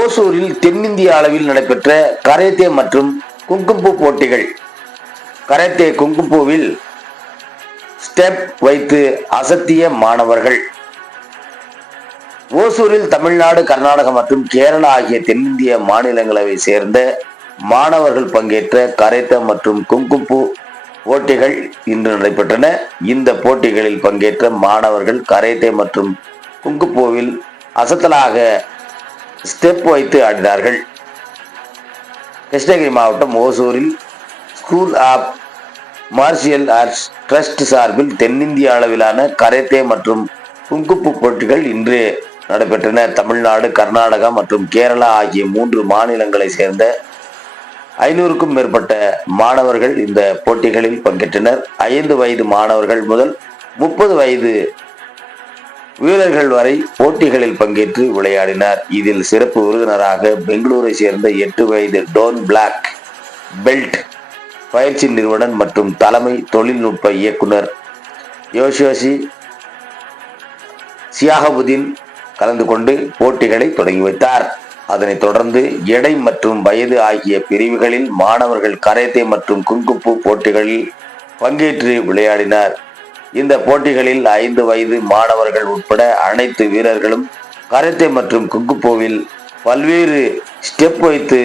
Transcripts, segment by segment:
ஓசூரில் தென்னிந்திய அளவில் நடைபெற்ற கராத்தே மற்றும் குங்கும்பூ போட்டிகள். கராத்தே குங்கும்பூவில் ஸ்டெப் வைத்து அசத்திய மாணவர்கள். ஓசூரில் தமிழ்நாடு, கர்நாடகம் மற்றும் கேரளா ஆகிய தென்னிந்திய மாநிலங்களவை சேர்ந்த மாணவர்கள் பங்கேற்ற கராத்தே மற்றும் குங்கும்பூ போட்டிகள் இன்று நடைபெற்றன. இந்த போட்டிகளில் பங்கேற்ற மாணவர்கள் கராத்தே மற்றும் குங்கும்பூவில் அசத்தலாக ஸ்டெப் வைத்து ஆடினார்கள். கிருஷ்ணகிரி மாவட்டம் ஓசூரில் school of martial arts trust சார்பில் தென்னிந்திய அளவிலான கராத்தே மற்றும் குங்கும்பூ போட்டிகள் இன்று நடைபெற்றன. தமிழ்நாடு, கர்நாடகா மற்றும் கேரளா ஆகிய 3 மாநிலங்களை சேர்ந்த 500க்கும் மேற்பட்ட மாணவர்கள் இந்த போட்டிகளில் பங்கேற்றனர். 5 வயது மாணவர்கள் முதல் 30 வயது வீரர்கள் வரை போட்டிகளில் பங்கேற்று விளையாடினார். இதில் சிறப்பு விருந்தினராக பெங்களூரை சேர்ந்த 8 வயது டோன் பிளாக் பெல்ட் பயிற்சி நிறுவனர் மற்றும் தலைமை தொழில்நுட்ப இயக்குனர் யோஷி சியாஹபுதீன் கலந்து கொண்டு போட்டிகளை தொடங்கி வைத்தார். அதனைத் தொடர்ந்து எடை மற்றும் வயது ஆகிய பிரிவுகளில் மாணவர்கள் கராத்தே மற்றும் குங்கும்பூ போட்டிகளில் பங்கேற்று விளையாடினார். இந்த போட்டிகளில் 5 வயது மாணவர்கள் உட்பட அனைத்து வீரர்களும் கராத்தே மற்றும் குங்கும்பூவில் பல்வேறு ஸ்டெப் வைத்து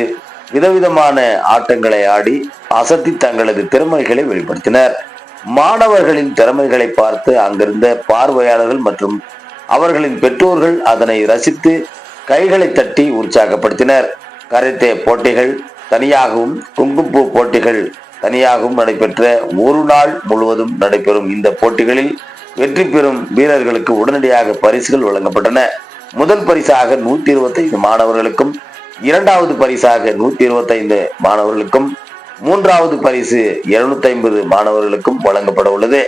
விதவிதமான ஆட்டங்களை ஆடி அசத்தி தங்களது திறமைகளை வெளிப்படுத்தினர். மாணவர்களின் திறமைகளை பார்த்து அங்கிருந்த பார்வையாளர்கள் மற்றும் அவர்களின் பெற்றோர்கள் அதனை ரசித்து கைகளை தட்டி உற்சாகப்படுத்தினர். கராத்தே போட்டிகள் தனியாகவும் குங்கும்பூ போட்டிகள் தனியாகவும் நடைபெற்ற ஒரு நாள் முழுவதும் நடைபெறும் இந்த போட்டிகளில் வெற்றி பெறும் வீரர்களுக்கு உடனடியாக பரிசுகள் வழங்கப்பட்டன. முதல் பரிசாக 125 மாணவர்களுக்கும், 2வது பரிசாக 125 மாணவர்களுக்கும், 3வது பரிசு 250 மாணவர்களுக்கும் வழங்கப்பட உள்ளது.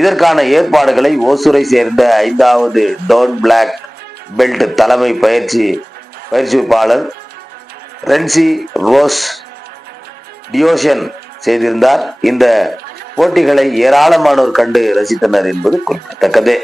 இதற்கான ஏற்பாடுகளை ஓசூரை சேர்ந்த 5வது டோன் பிளாக் பெல்ட் தலைமை பயிற்சிப்பாளர் ரென்சி ரோஸ் டியோஷன் செய்திருந்தார். இந்த போட்டிகளை ஏராளமானோர் கண்டு ரசித்தனர் என்பது குறிப்பிடத்தக்கது.